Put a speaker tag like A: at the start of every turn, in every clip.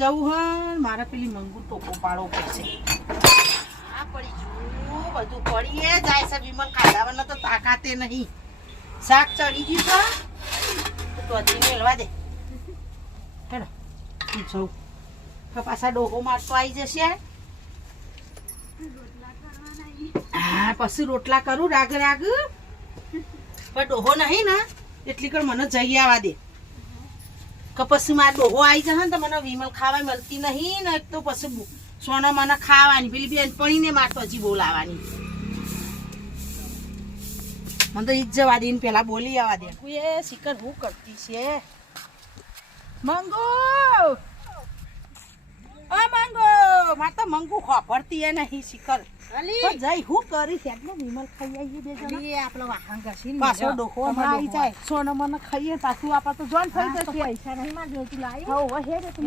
A: જવું હોય મારે પેલી મંગુ ટોકો પાડવો પડશે. આ પડી જુઓ બધું પડીએ, જાય છે વિમલ ખાડાવાના તો તાકાતે નહીં. શાક ચડી ગયું છે. તો હજી મેળવા દે. હેડો, હું જઉં. તો પાછા ડોહો મારતો આવી જશે. હા, પછી રોટલા કરું, રાગ રાગ. પણ ડોહો નહીં ને, એટલી કણ મને જઈ આવવા દે. કે પછી મારે ડોહો આવી જશે ને તો મને વિમલ ખાવા મળતી નહીં ને તો પછી સોના મને ખાવાની, પેલી બેનપણીને મારે તો હજી બોલાવાની મને તો ઈ જવા દે પેલા બોલી આવવા દે. એ શિકર હું કરતી છે? મંગો! ઓ મંગો મારે તો મંગુ ખોફરતી એ નહીં શિકર તો જઈ હું કરી છે એટલે વિમલ ખાઈ આવીએ બે જણા.
B: આપણો વાહન ઘસીને
A: પાછો હમણાં આવી જાય. સોનો મને ખાઈએ પાછું આપણે તો જોન થઈ જશે.
B: પૈસા નહીં મારે જોઈતું લાવી.
A: હો હે રે તું.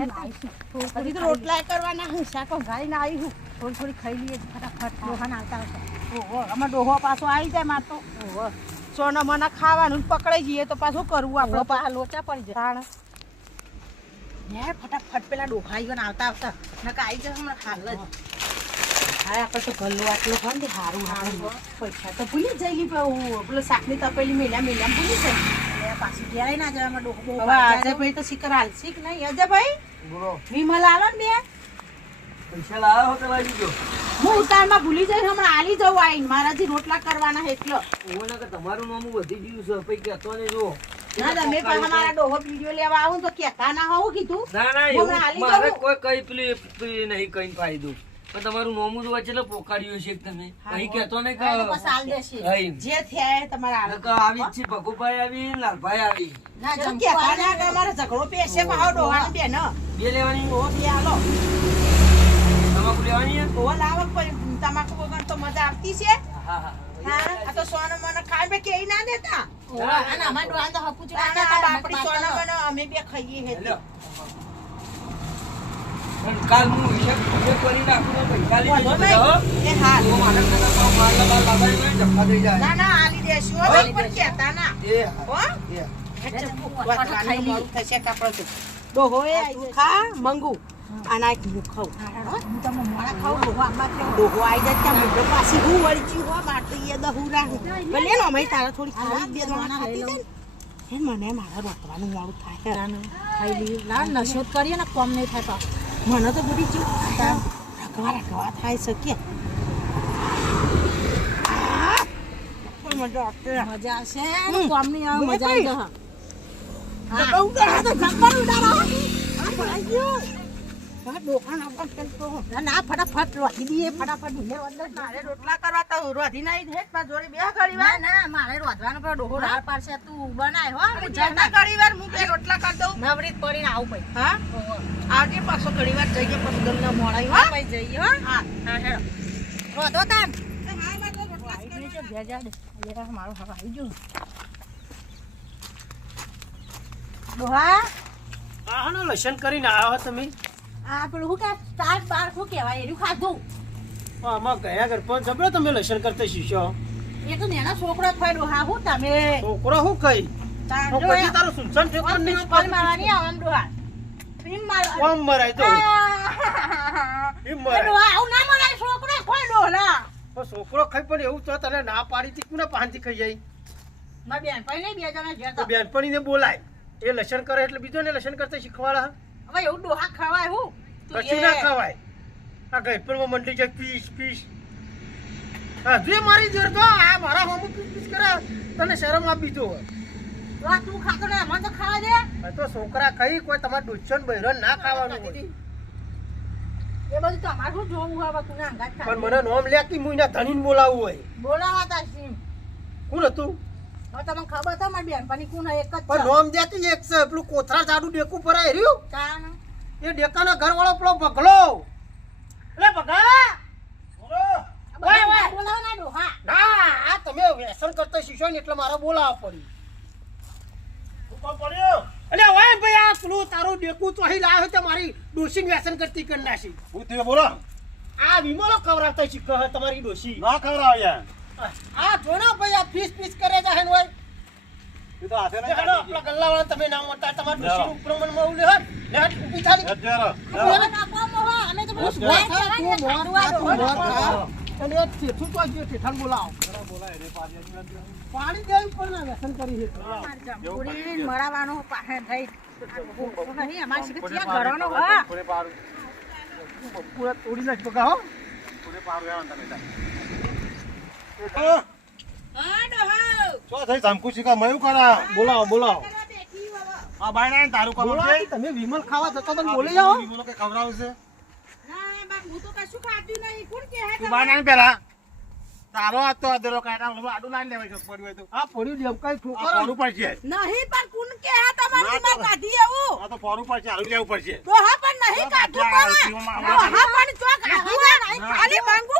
B: થોડું
A: હજી તો રોટલા કરવાના હું શાકો ખાઈને આવી હું.
B: થોડી થોડી ખાઈ લઈએ ફટાફટ રોહન આવતા આવતા.
A: ઓહો આમાં ડોહો પાછો આવી જાય માર તો. ઓહો. સોનો મને ખાવાનું પકડાઈ જઈએ તો પાછું કરવું આપણે
B: આપણો પા લોચા પડી જાય.
A: હે ફટાફટ પેલા ડોહાઈઓને આવતા આવતા. નકા આવી જશે હમણાં હાલ જ. હા આપણે તો ગલ્લો આટલો હોય ને સારું સારું પૈસા તો ભૂલી જ જઈ પેલું શાકની તપેલી મેલ્યા મેલ્યા ભૂલી જઈ.
B: પાછું ના જાય આમાં ડોકો
A: હવે તો નહીં? અજયભાઈ
C: બોલો.
A: વિમલ આલો ને બે
C: પૈસા લાવ્યો તો લાવી ગયો.
A: હું ઉતારમાં ભૂલી જઈ હમણાં આલી જવું આવીને મારાથી રોટલા કરવાના એટલે.
C: ઓને કે તમારું નામ વધી ગયું છે. ને જો
A: ના તમે પણ અમારા ડોહો વીડિયો લેવા આવું તો કહેતા ના હોવું કીધું.
C: ના ના એવું મારે કોઈ કઈ પેલી પેલી નહીં કઈ ફાયદો. પણ તમારું નોમું જોવા એટલે પોકાડ્યું છે તમે? અહીં કે.
A: જે થયા તમારા
C: આવી છે ભગુભાઈ આવી લાલભાઈ આવી.
B: ના જમતું
A: ના કે અમારે ઝઘડો પેશે પાહો ડોહાનો બેન
C: બે લેવાની
A: ડોહો બે આલો
C: તમાકુ લેવાની
A: પણ તમાકુ વગર તો મજા આવતી છે.
C: હા હા.
A: આ તો સોનો મને ખાય બે કેઈ ના દેતા
B: અને અમારે ડોહાને તો હકું જ
A: ના,
B: તો
A: સોનો
B: બાર
A: અમે બે ખાઈએ હે
C: પણ કાલ હું હિસાબ હિસાબ કરી નાખું પૈસા લઈ જઈશ.
A: એ હા
C: તો મારે પેલા તો માર હોય ને ધક્કા થઈ જાય
A: ના ના આલી દેશું હો પણ કહેતા ના
C: એ હા, એ
A: ખાઈ મોડું થશે કાપડો તો ડોહો એ ખા મંગુ આના એક હું ખાઉં
B: હું તો મોડા ખાઉં. ડોહો
A: આઈ જાય ત્યાં મોઢો પાછી હું વળચી હો માર તો એ દહુરા ભલે નો અમે તારા થોડી ખાલી બે દોણા ખાતી જાય ને હે મને મારા રોટવાનું મોડું થાય
B: ખાઈ લઈએ. લાવ, નશો કરીએ ને કોમ નહીં થાય.
A: મને તો બધી ચીજ રગવા રગવા થાય! પણ મજા આવશે.
B: મજા આવશે
A: હમ.
B: ને કોમ નહીં આવે, મજા આવી
A: કઈ?
B: ના,
A: મારે રોટલા
B: પાડશે તું બનાય હો
A: વાર હું બે રોટલા કરી દઉં
B: નવરીત પડીને આવું
A: આવજે પાછો ઘડી વાર જઈએ પછી
B: હા ભાઈ જઈએ હો
D: કરીને આવ્યા તમે.
B: આ પેલું શું કે? તાર બાર શું કહેવાય? એનું ખાધું.
D: આમાં ગયા ઘર પણ જબરો તમે લસણ કરતા શીશો.
B: એ તો નેનો છોકરો થયો ડોહા હું તમે?
D: છોકરો શું કઈ? પછી તારું સુનસાન
B: ઓમ
D: નહીં
B: મારવાની આવે આમ ડોહા. પીમ મારવાની.
D: કોમ મરાય તો. એમ મરાય.
B: આવું ના મરાય. છોકરો કોઈ
D: ના છોકરો ખાઈ પણ એવું તો તને ના પાડી હતી કોને પાનથી ખાઈ જાય?
B: મારી બેનપણી ને બે જણા
D: તા. બેનપણીને બોલાય. એ લસણ કરે એટલે બીજો ને લસણ કરતા શીખવાડા.
B: હવે એવું ડોહા ખવાય હું?
D: કશું ના ખવાય. આ ગઈપરમાં મંડી છે પીસ પીસ. હા જે મારી જોર તો આ મારા હોમ પીસ પીસ કરે તને શરમ આપી દો
B: આ તું ખાતો ને મને તો ખાવા દે.
D: તો છોકરા કઈ કોઈ તમારે ડોચન બહેરન ના ખાવાનું હોય.
B: એ બધું તમારે શું જોવું હવે તું અંગાત
D: પણ મને નોમ લે કે હું એના ધણીને બોલાવવું હોય.
B: બોલાવા તા સિંહ.
D: કોણ હતું?
B: હવે તમને ખબર છે મારી બેનપણી કોણ એક જ
D: પણ નોમ દેતી એક છે પેલું કોથરા જાડું ડેકું ભરાય રહ્યું.
B: તાન.
D: એ ડેકાના ઘરવાળો પેલો ભગલો. એટલે ભગા
B: બધા ના બોલાવો ના ડોહા.
D: ના આ તમે વ્યસન કરતા શીશો ને એટલે મારે પડ્યું. એટલે ઓય ભાઈ આ પેલું તારું ડેકું તો અહીં લાવ્યો તો મારી ડોશી વ્યસન કરતી કરી નાખી.
E: હું તે બોલો.
D: આ વિમલો ખવડાવતા શીખો તમારી ડોસી
E: ના ખવડાવ્યા યાર.
D: આ જોના ભાઈ આ પીસ પીસ કરે છે હોય.
E: એ તો હાથે ના
D: હેડો,
E: કાઢી
D: ગલ્લા વાળા તમે ના મોટા તમારા ડોશીનું ઉપર મને મળવું લે હોત. લે, ઊભી થા લે.
B: પેલા કાપવા મોહા, અમે તો બસ
D: મોહા
B: ભેંસ
D: મોર તું
B: ને,
D: તું. ખા. અને એ શેઠું તો ગયો, શેઠાને બોલાવો. પાણી દેવું પણ ના વ્યસન કરી હે
B: પૂરી મરાવાનો પાહે થઈ. નહીં અમારે શીખે ત્યાં ઘરવાનો હા.
D: પૂરા તોડી નાખ બકા, હો.
A: હા ડોહા
E: શું થઈ ધમકુ શીખા મયું કરા
D: બોલાવો બોલાવો
E: આ બાય ના તારું કામ છે
D: તમે વિમલ ખાવા જતા તો બોલી જાઓ
E: બોલો કે ખવડાવશે
A: ના હું તો કશું ખાધું નહીં કોણ કહે હે
E: તું બાય ના પેલા તારો હાથ તો અધરો કાઢા ઓલું આડું ના લેવાય પડ્યું હોય તો
D: આ પડ્યું ડેમકાઈ ઠોકર
E: ફોરું પડશે
A: નહીં પણ કુન કહે હે તમારી માં
E: તો-
A: કાઢી એવું
E: આ તો ફોરું પડશે આડું લેવું પડશે
A: પણ નહીં કાઢું. પણ કાઢું હે કાઢું હે નહીં હે. પણ? માંગુ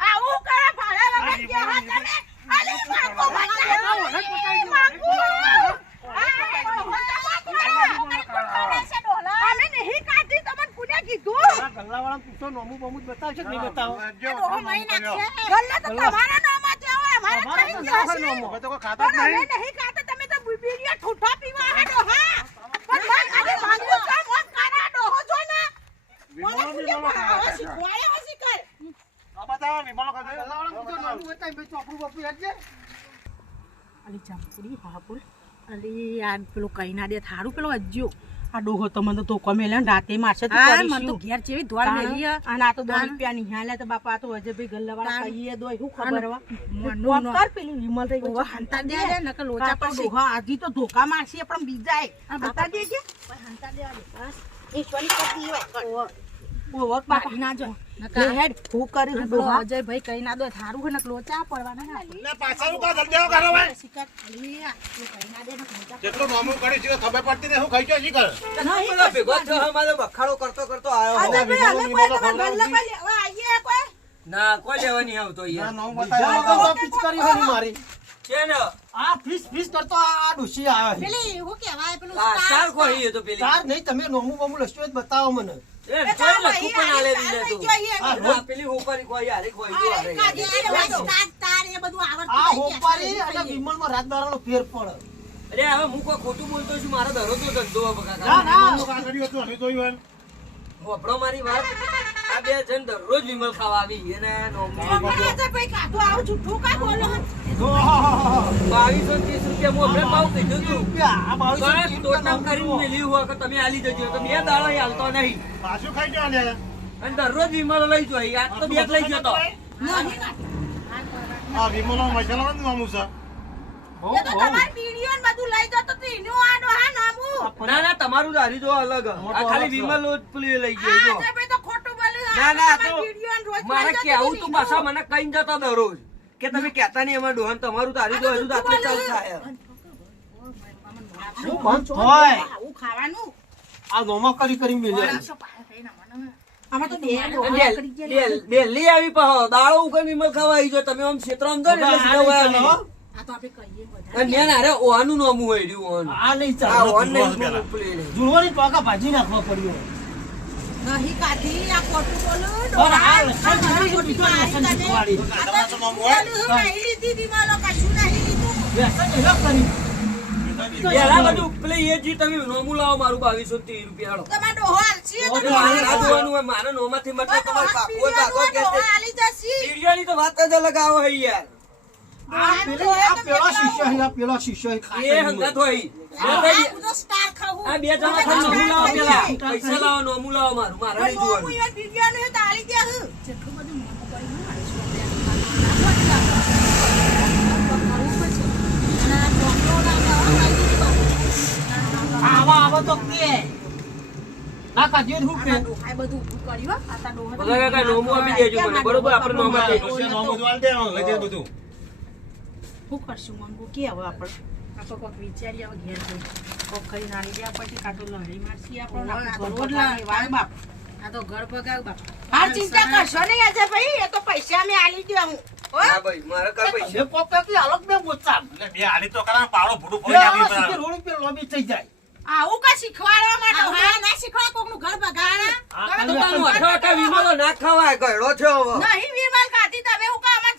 A: આવું કરે ભાડે વગર કે હા તમે ખાલી માંગુ માટે માંગુ અમે નહીં કાઢી તમને કોને કીધું
D: આ પૂછો નોમું બમું બતાવશે કે નહીં બતાવો.
A: ગલ્લે તો તમારા નોમા જ હોય, અમારે
D: ખાઈ
A: જશે.
D: નોમો.
E: તો ખાતા જ નહીં
A: નહીં ખાતા, તમે તો બીડીયા ઠૂઠા પીવા હે ડોહા. પણ મેં ખાલી માંગ્યું છે, મોત ખાના ડોહો જો ને.
E: વિમલો
A: મને
E: છે.
A: શીખવાડે હવે શીખર.
E: આ બતાવો વિમલો ખાધો.
D: ગલ્લાવાળાને પૂછો નોમું તો ભાઈ ચોપડું બોપડું હેડજે.
B: અલી ચાપડી હા બોલ અલી આ પેલું કઈ ના દે થારું પેલો અજ્યો
A: આ ડોહો તો મને ધોકો રાતે મારશે તો
B: હા મને તો ઘેર જેવી ધોળ મેલી
A: અને આ તો દસ
B: તાણ.
A: રૂપિયા નિહાળ્યા તો બાપા તો હજે ભાઈ ગલ્લાવાળા કહીએ દોય શું ખબર હવે
B: મનનું
A: કર પેલી વિમલ રહી
B: ઓવા હંતા દે દે નકર લોચા
A: લોચા પર
B: પડશે
A: આજી તો ધોકા મારશે પણ બીજા
B: હંતા દે. બસ.
A: ઈશ્વરી. ઓવર
B: બાકી ના જો
A: લે હેડ હું કરી
B: આ પેલો
A: ડોહા
B: અજયભાઈ કઈ ના દો થારું હે નકર લોચા પડવાના હે.
E: લે પાછળનું કાં ધંધો કરો ભાઈ?
B: શિકાર અલી આ કઈ ના દે નકર લોચા
E: જેટલું નોમું છે ખબર પડતી નહીં હું ખાઈ ગયો શીખર
C: પેલા ભેગો થયો અમારે બખાડો કરતો કરતો આવ્યો
A: આજે ભાઈ અમે કોઈ લેવા કોઈ?
C: ના કોઈ લેવા આવતો
E: આ
C: યાર
E: નવું
D: બીજા
E: બતાવો
D: મારી.
C: છે
D: આ ફીસ ફીસ કરતો આ ડુસી ડૂસી આવે
B: પેલી હું કહેવાય પેલું સ્ટાર
C: સ્ટાર તો પેલી?
D: તાર નહીં તમે નોમું બમું લસ્યો બતાવો મને.
C: તું. ખોટું બોલતો છું મારો દરરોજ નો ધંધો મારી વાત. આ બે જણ દરરોજ વિમલ ખાવા આવી. એને
A: ભાઈ કાઢો આવું જૂઠું કા બોલો
C: બાવીસો ત્રીસ રૂપિયા હું હમણાં ભાવ કીધું તું.
D: રૂપિયા આ બાવીસો
C: બસ
D: ત્રીસ
C: ટોટમ
D: રૂપિયા
C: કરીને મેલ્યું હોય કે તમે આલી જજો તો બે દાડો હાલતો નહીં.
E: પાછું ખાઈ ગયો ને
C: અને દરરોજ વિમલ લઈ જોઈ આજ તો બેગ લઈ
E: આ વિમલો છે
A: બીડીઓ ને બધું લઈ જતો તો એનું આ ડોહા નામું?
C: ના ના તમારું દારી જો અલગ. આ ખાલી વિમલ પેલી લઈ જાય જો.
A: આજે તો ખોટું
C: ના ના મારે કેવું
A: તું
C: પાછા મને કઈ જતો દરરોજ. કે તમે કહેતા નહીં અમારું ડોહન તમારું તો હજુ રાત્રે ચાલુ થાય.
D: શું બંધ હોય
A: આવું ખાવાનું.
D: આ નોમો કરી કરી મિલે.
A: આમાં તો બે
C: ડેલ- ડેલ- ડેલી આવી પાહો. દાડો ઉગર વિમલ ખાવા જો. તમે આમ ક્ષેત્ર આમ ને એટલે ઓહાનું
D: ચાલો.
B: તો
C: નોમું હોય રહ્યું ઓનું.
D: આ નહીં.
C: ઓન
D: ટોકા ભાજી નાખવા પડ્યો.
A: નહીં કાઢી આ ખોટું બોલું
D: આ
A: ખોટી કાઢે. આ તો નહીં લીધી દીવાલો, કશું નહીં લીધું.
D: વ્યસન એવા કરી.
C: પેલા બધું પેલી એ જી તમે નોમું લાવો મારું બાવીસો ત્રીસ રૂપિયા હાલો.
A: તમારો ડોહો હાલશે તો
C: મારે ના જોવાનું હોય મારે નોમાંથી મતલબ તમારે તો વાત જ અલગ આવો હે યાર.
B: આવા.
D: આવા આવા તો કે ના કાઢ્યો તો કે
B: આ બધું કર્યું આ તારા ડોહા
C: બધા કાકા નોમું આપી દેજો મને બરોબર આપણે નોમ આપી
E: નોમું તો આલ દેવાનું, લઈ જાય બધું
A: શું કરશું મંગુ કે હવે આપણે. આપણે કોઈક વિચારીએ હવે ઘેર જઈ કોક કરી નાની દે પછી કાંટો લડી મારશી આપણને ઘર બાપ.
B: આ તો ઘર ભગાવ બાપ.
A: હા ચિંતા કરશો નહીં આજે ભાઈ એ તો પૈસા મેં આલી દે હું. હા?
C: ભાઈ મારે કઈ પૈસા
D: જે કે હાલો બે બોચા
E: એટલે બે હાલી તો કરા પાવડો ભૂડું પડી જાય
D: રોડ ઉપર લોબી થઈ જાય.
A: આવું કા શીખવાડવા માટે હા?
B: ના શીખવાય કોકનું ઘર બગાડે.
C: ના ખવાય ગયડો હવે.
A: નહીં વિમલ ખાતી તમે હું કા અમાર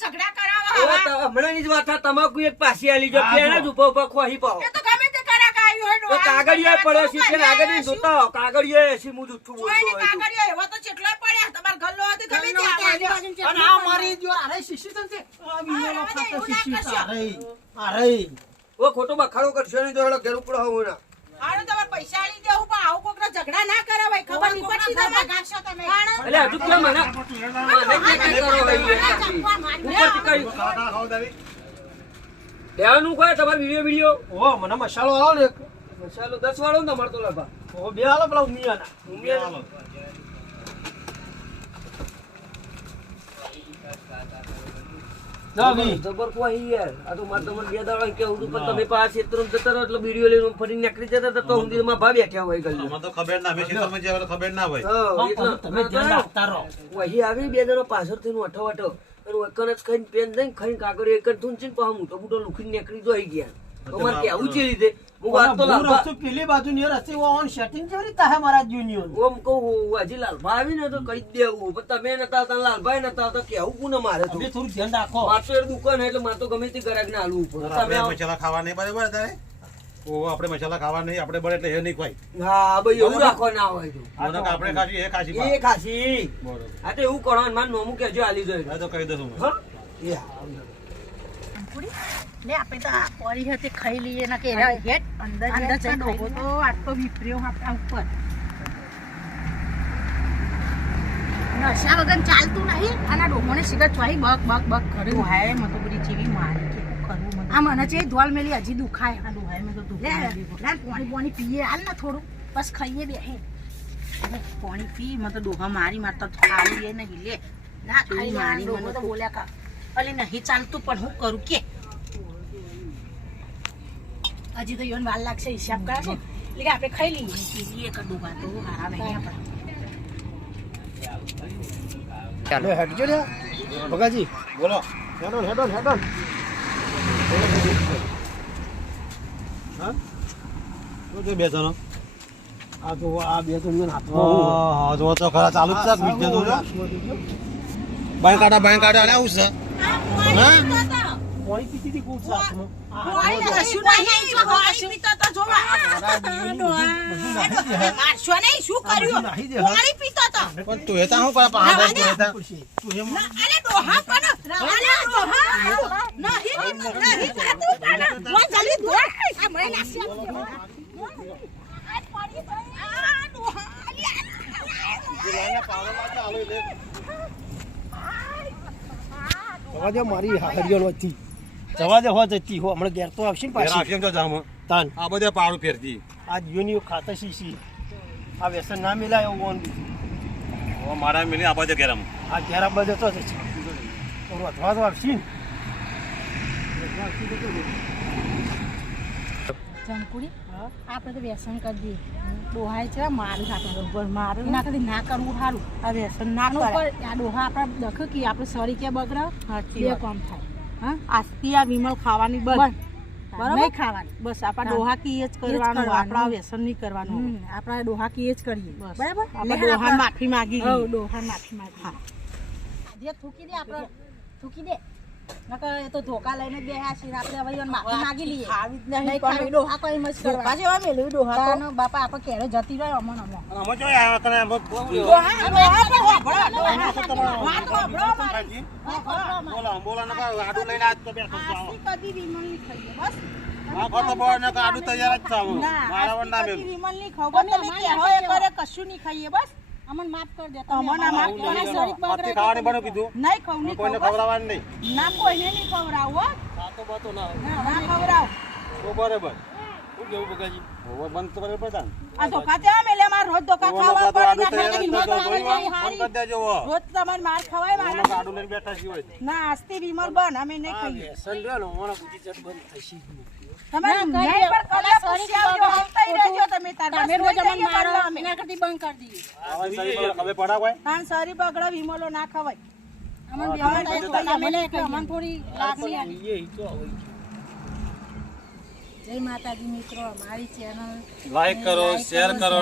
C: હમણાંની જ વાત તમાકુ એક પાછી આલી જો પેણા જ ઊભા ઊભા ખોહી પાવો
A: એ તો ગમે તે કરા
C: તો પડ્યો છે કે આગળ
A: શું?
C: જોતા કાગળિયો એસી હું જુઠ્ઠું હોય છું.
A: કાગળિયો એવા તો ચેટલા પડ્યા તમાર ગલ્લો હતી ગમે તે
B: ઘરનો હતો,
A: દ્યો.
B: આજુબાજુની
D: અને આ મારી જો અરે શીશી તો છે આ
A: અરે,
D: ખાતા શીશી અરે અરે
C: ઓ ખોટો બખાડો કરશો ને તો હેડો ઘેર ઉપડો હોવું ના
A: હારું તમારે પૈસા આલી દેવું પણ આવું કોકના ઝઘડા ના કરાવાય ખબર નહીં પડતી
B: ઘર
A: તમને
B: તમે.
C: એટલે હજુ કેમ મને? મને કે કે કરો ભાઈ કાકી. ઉપરથી કર્યું.
E: ખાવા દાવી
C: કોઈ તમારે વીડિયો વિડિયો
D: ઓ મને મસાલો આવો ને.
C: મસાલો દસ વાળો ને તમાર તો લગભગ.
D: ઓ બે આલો પેલા ઉમિયાના.
C: ઉમિયા
D: ના ભઈ.
C: જબર કોઈ યાર. આ તો મારે તમને બે દાડા કેવું હતું પણ તમે પાછા ક્ષેત્રમાં જતા રહો એટલે બીડીઓ લઈને ફરી નીકળી જતા તો સુધી માં ભા બેઠા હોય ગલ્લી
E: અમને તો ખબર ના અમે ખેતરમાં જઈએ ખબર ના હોય.
D: તમે ધ્યાન રાખતા રહો.
C: વહી આવી બે જણો પાછળથી નું અઠો અઠો અને જ ખાઈને પેન દઈને ખાઈને કાગળ એક જ ધૂન છે પાછા મોટો મોટો લુખીને નીકળી જોઈ ગયા. તમારે કેવું છે રીતે? હું વાત તો
D: હું પેલી બાજુ ની રસ્તે ઓન સેટિંગ કેવી રીતે હે મારા જુનિયર
C: ઓમ કહું હજી લાલભા આવી ને તો કહી દેવું. પણ તમે નતા આવતા લાલભાઈ નતા આવતા કેવું કોને મારે તો?
D: થોડું ધ્યાન રાખો.
C: મારે દુકાન એટલે મારે તો ગમે તે ગ્રાહક ને આલવું પડે. તમે
E: મસાલા ખાવા નહીં બરાબર તારે? આપણે મસાલા ખાવા નહીં આપણે બળે એટલે એ નહીં ખાય
C: હા ભાઈ એવું રાખવા ના હોય તો.
E: મને આપણે ખાસી એ ખાસી
C: એ ખાસી
E: બરોબર.
C: હા તો એવું કરો મારે નોમું કેજો આલી જોઈએ
E: તો કહી દઉં
C: હા? એ હા
B: લે આપણે તો આ પડી હતી ખાઈ લઈએ ના કે હેડ અંદર અંદર જઈને ડોબો તો આટલો વિપર્યો આપણા ઉપર. નશા વગર ચાલતું નહીં અને આ ડોહોને સિગરેટ ચોઈ બક બક બક કરે.
A: ડોહાએ મને તો બધી મારી કે મને
B: આ મને છે ધોલ મેલી હજી દુખાય.
A: આ ડોહાએ મેં તો
B: લે
A: દુઃખ
B: પાણી પાણી પીએ હાલ ને થોડું. બસ ખાઈએ બેહે
A: પાણી પી મત તો ડોહા મારી મારતા ખાવું નહીં લે.
B: ના ખાઈ
A: મારી મને
B: તો. બોલ્યા કા
A: અલી નહીં ચાલતું પણ હું કરું કે.
B: હજી તો યોન વાર લાગશે હિસાબ કરાશે એટલે કે આપણે ખાઈ લઈએ.
A: પીવીએ કે ડોહા તો હારા નહીં આપણા
D: ચાલો. હેડજો લે બગાજી
E: બોલો.
D: હેડો હેડો હેડો.
E: હા? તો છે બે જણો
D: આ તો આ બે તો મને હાથમાં. હા.
E: જો તો ખરા ચાલુ જ છે બીજે તો બાય કાઢા બાય કાઢા આવું છે?
D: પાણી પીતી હતી ખૂબ સાથમાં.
A: કશું નહીં પાણી પીતો તો જોવા મારશો નહીં શું કર્યું
D: નાહી દે, હા.
A: પાણી પીતો તો
E: પણ તું એ તા કરે પાણી તું એ તું
D: એમ
A: અરે ડોહા પણ અરે ડોહા નહીં નહીં થાતું પણ વો જલ્દી દોડ આ મને નાસી આપજો આ પડી ગઈ આ ડોહા
D: જવા દે મારી હરિયણ હતી જવા દે હો જતી હો. હમણાં ઘેર તો આવશે ને પાછી.
E: રાખીએ તો જામ.
D: તાન.
E: આ બધે પાડું ફેરતી
D: આ જીવની ખાતા શીશી આ વ્યસન ના મિલાય એવું ઓન
E: ઓ મારા મિલી આ બધે ગેરમ
D: આ ઘેરા બધે તો છે. તો વધવા તો આવશે ને.
B: જમકુડી આપણે તો વ્યસન કરી દઈએ. ડોહાય છે મારું આપણે મારું. ના કદી ના કરવું સારું
A: આ વ્યસન ના
B: આ ડોહા આપણે દખ કે આપણે સરી કે બગડાવ બે કામ થાય.
A: આજથી આ વિમલ ખાવાની
B: બસ.
A: બંધ
B: બરાબર? નહીં ખાવાની.
A: બસ આપણા ડોહાકી એ જ કરવાનું. આપણા વ્યસન નહીં કરવાનું.
B: આપણા ડોહાકી એ જ કરીએ. બરાબર?
A: આપણે
B: ડોહા
A: માફી માગી
B: ડોહા માફી માંગી જે થૂકી દે આપણે થૂકી દે. નકર એ તો ધોકા લઈને બેહ્યા છીએ આપણે હવે માફી માંગી લઈએ.
A: આવી જ નહીં
B: ડોહા કોઈ
A: ધોકા
B: કરવા
A: જેવા મેલ્યું ડોહા
B: બાપા આપણે ક્યારે જતી રહ્યો અમન અમો
E: અમે જો
A: ડોહા,
E: બોલો ને
B: બસ
E: આ ને
A: કશું નહીં ખાઈએ બસ
B: અમન માફ કરી
A: આ નહીં ખાવ
E: ખવડાવવાનું નહીં
A: ના કોઈને નહીં ખવડાવો હો.
D: તો બાતો ના.
A: ના
E: તો બરોબર
D: શું કેવું બગાજી
E: હવે બંધ તો કરવું પડે
A: આ ધોકા ત્યાં મેલે માર રોજ ધોકા ખાવા પડે
E: દેજો
A: રોજ તમારે માર ખવાય મારા
E: કાં લઈને બેઠા છીએ હોય.
A: ના આજથી વિમલ બન અમે નહીં ખાઈએ
D: રહ્યો ને ઓનો ચટ બંધ થશે
A: તમે નહીં પણ કદાચ પૂછી આવજો, હમતાઈ રહેજો તમે તાર.
B: તમે રોજ
A: નહીં
B: મારો એના કરતી બંધ કરી દઈએ
E: આવા શરીર પડા કોઈ?
A: તાન સરી બગડા વિમલો ના ખવાય
B: અમન તો થોડી લાગણી આવી.
D: એ તો હોય છે.
B: જય માતાજી મિત્રો અમારી ચેનલ
E: લાઈક કરો શેર કરો